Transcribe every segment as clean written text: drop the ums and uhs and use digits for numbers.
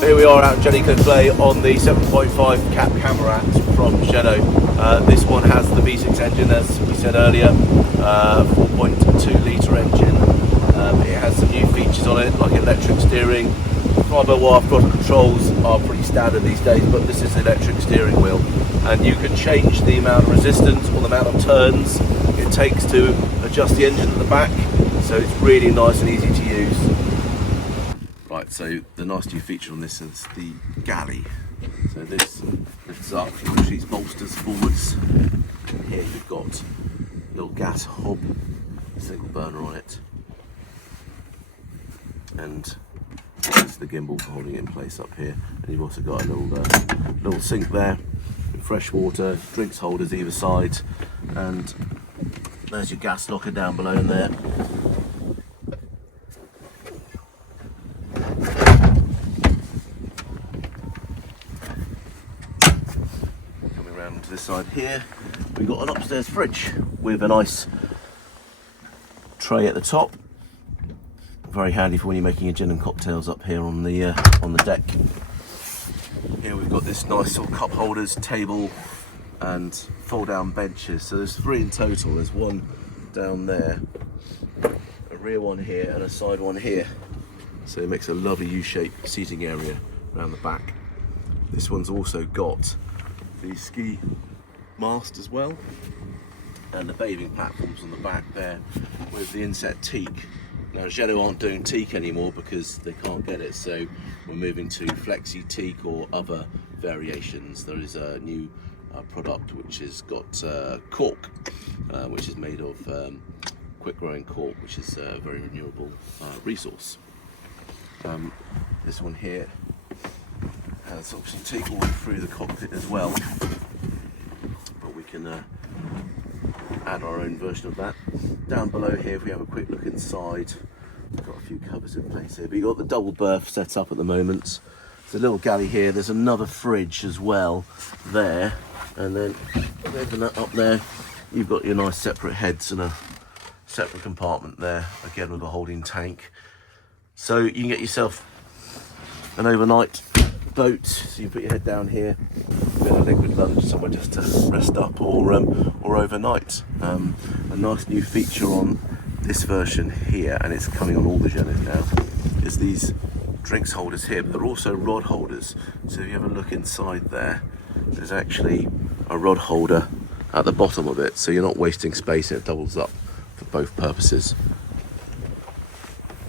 Here we are out in Jeanneau on the 7.5 Cap Camarat from Jeanneau. This one has the V6 engine, as we said earlier, 4.2 litre engine. It has some new features on it, like electric steering. Driver-wire throttle controls are pretty standard these days, but this is the electric steering wheel. And you can change the amount of resistance or the amount of turns it takes to adjust the engine at the back. So it's really nice and easy to use. Right, so the nice new feature on this is the galley. So this lifts up, push these bolsters forwards. And here you've got a little gas hob, single burner on it. And this is the gimbal for holding it in place up here. And you've also got a little sink there, fresh water, drinks holders either side. And there's your gas locker down below in there. To this side here, we've got an upstairs fridge with a nice tray at the top. Very handy for when you're making your gin and cocktails up here on the deck. Here we've got this nice sort of cup holders, table, and fold-down benches. So there's 3 in total. There's one down there, a rear one here, and a side one here. So it makes a lovely U-shaped seating area around the back. This one's also got the ski mast as well, and the bathing platforms on the back there with the inset teak. Now Jeanneau aren't doing teak anymore because they can't get it, so we're moving to flexi teak or other variations. There is a new product which has got cork, which is made of quick growing cork, which is a very renewable resource. This one here has obviously teak all through the cockpit as well, but we can add our own version of that. Down below here, if we have a quick look inside, we've got a few covers in place here, but you've got the double berth set up at the moment. There's a little galley here, there's another fridge as well there, and then open that up there, you've got your nice separate heads and a separate compartment there, again with a holding tank. So you can get yourself an overnight boat, so you put your head down here, a bit of liquid lunch somewhere just to rest up, or overnight. A nice new feature on this version here, and it's coming on all the Jeanneaus now, is these drinks holders here, but they're also rod holders. So if you have a look inside there, there's actually a rod holder at the bottom of it, so you're not wasting space, and it doubles up for both purposes.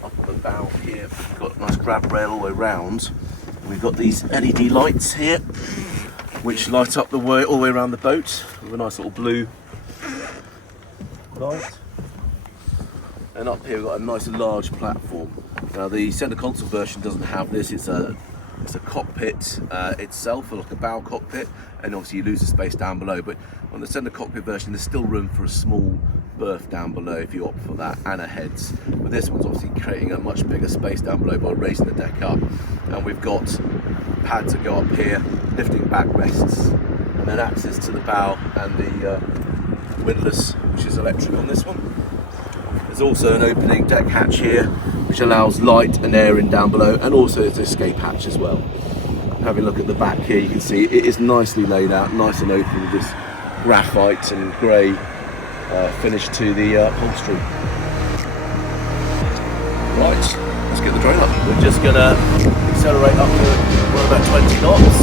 Up on the bow here, we've got a nice grab rail all the way round. We've got these LED lights here, which light up the way all the way around the boat with a nice little blue light. And up here we've got a nice large platform. Now the centre console version doesn't have this. It's a cockpit itself, or like a bow cockpit, and obviously you lose the space down below. But on the centre cockpit version, there's still room for a small berth down below if you opt for that, and a heads. But this one's obviously creating a much bigger space down below by raising the deck up. And we've got pads that go up here, lifting backrests, and then access to the bow and the windlass, which is electric on this one. There's also an opening deck hatch here, which allows light and air in down below, and also there's an escape hatch as well. Having a look at the back here, you can see it is nicely laid out, nice and open with this graphite and grey finish to the upholstery. Right, let's get the drone up. We're just going to accelerate up to about 20 knots.